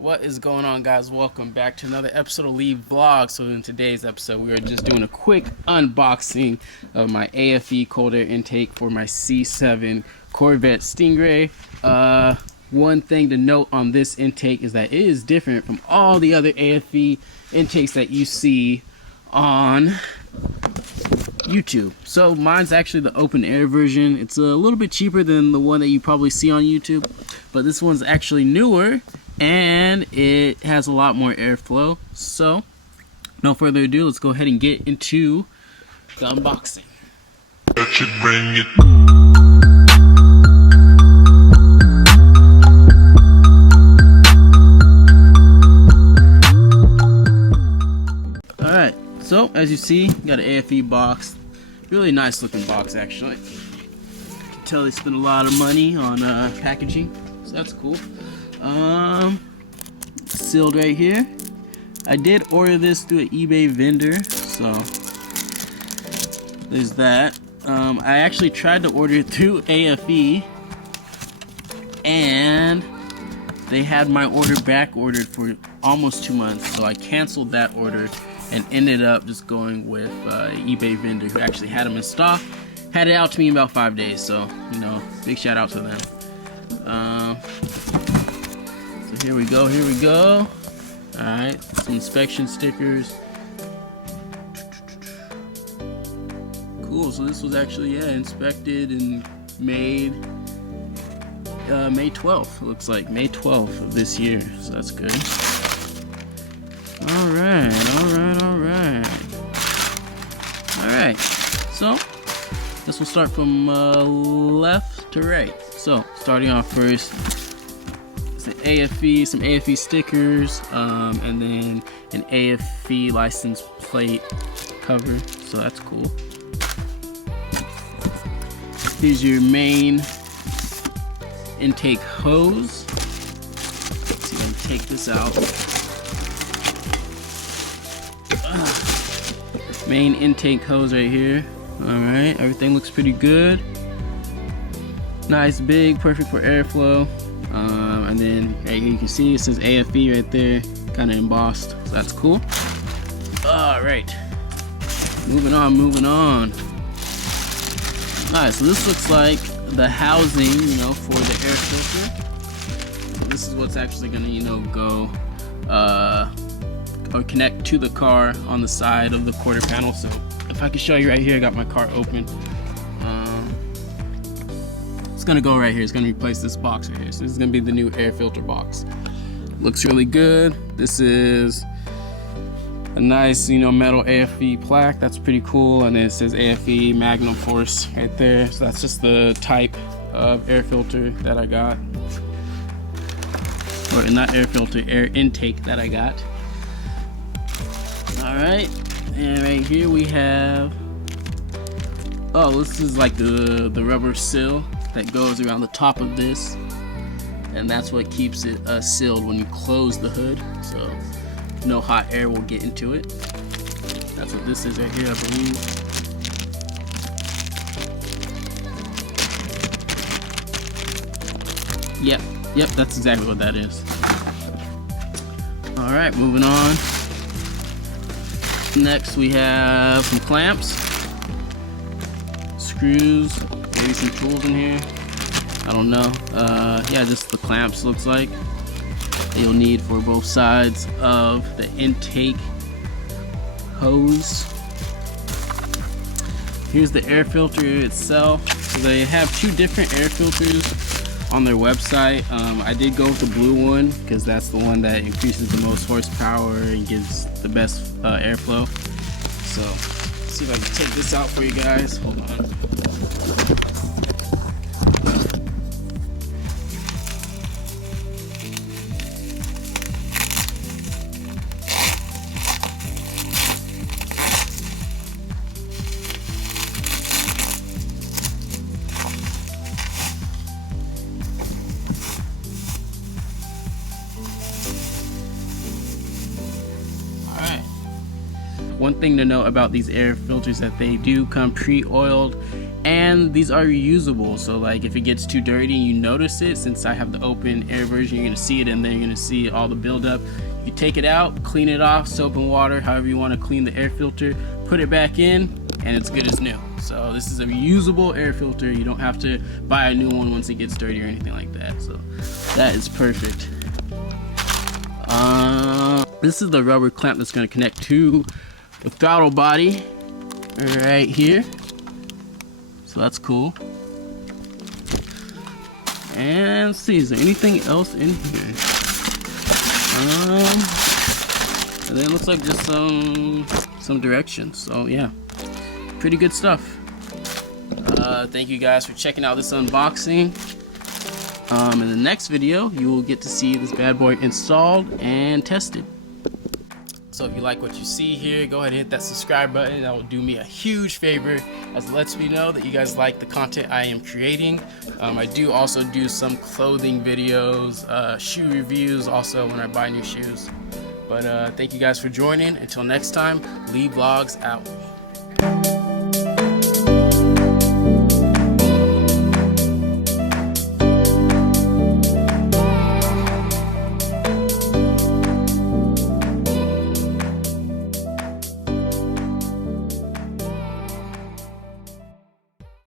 What is going on, guys? Welcome back to another episode of Leave Vlog. So in today's episode, we are just doing a quick unboxing of my AFE cold air intake for my C7 Corvette Stingray. One thing to note on this intake is that it is different from all the other AFE intakes that you see on YouTube. So mine's actually the open air version. It's a little bit cheaper than the one that you probably see on YouTube, but this one's actually newer and it has a lot more airflow. So no further ado, let's go ahead and get into the unboxing. That should bring it. Alright, so as you see, got an AFE box. Really nice looking box, actually. You can tell they spent a lot of money on packaging, so that's cool. Sealed right here. I did order this through an eBay vendor, so there's that. I actually tried to order it through AFE, and they had my order back ordered for almost 2 months, so I canceled that order and ended up just going with an eBay vendor who actually had them in stock. Had it out to me in about 5 days, so, you know, big shout out to them. So here we go. Alright, some inspection stickers. Cool, so this was actually, inspected and made May 12th, looks like. May 12th of this year, so that's good. Alright. So, this will start from left to right. So, starting off first, some AFE stickers, and then an AFE license plate cover. So that's cool. Here's your main intake hose. Let's see if I can take this out. Main intake hose right here. Alright, everything looks pretty good. Nice, big, perfect for airflow. And then right here you can see it says AFE right there, kind of embossed, so that's cool. Alright, moving on. Alright, so this looks like the housing, for the air filter. So this is what's actually gonna, go or connect to the car on the side of the quarter panel. So if I can show you right here, I got my car open. It's gonna go right here. It's gonna replace this box right here. So this is gonna be the new air filter box. Looks really good. This is a nice, metal AFE plaque. That's pretty cool. And then it says AFE Magnum Force right there. So that's just the type of air filter that I got. Or not air filter, air intake that I got. Alright, and right here we have, this is like the rubber seal that goes around the top of this, and that's what keeps it sealed when you close the hood, so no hot air will get into it. That's what this is right here, I believe. Yep, that's exactly what that is. Alright, moving on. Next we have some clamps, screws, maybe some tools in here. I don't know. Just the clamps looks like that you'll need for both sides of the intake hose. Here's the air filter itself. So they have two different air filters on their website. I did go with the blue one because that's the one that increases the most horsepower and gives the best airflow. So let's see if I can take this out for you guys. Hold on. One thing to note about these air filters that they do come pre-oiled, and these are reusable. So like if it gets too dirty and you notice it, since I have the open air version, you're gonna see it in there, you're gonna see all the buildup. You take it out, clean it off, soap and water, however you want to clean the air filter, put it back in, and it's good as new. So this is a reusable air filter. You don't have to buy a new one once it gets dirty or anything like that. So that is perfect. This is the rubber clamp that's going to connect to the throttle body right here. So that's cool. And let's see, is there anything else in here? And then it looks like just some directions. So yeah, pretty good stuff. Thank you guys for checking out this unboxing. In the next video, you will get to see this bad boy installed and tested. So if you like what you see here, go ahead and hit that subscribe button. That will do me a huge favor, as it lets me know that you guys like the content I am creating. I do also do some clothing videos, shoe reviews also when I buy new shoes. But thank you guys for joining. Until next time, Lee Vlogs out.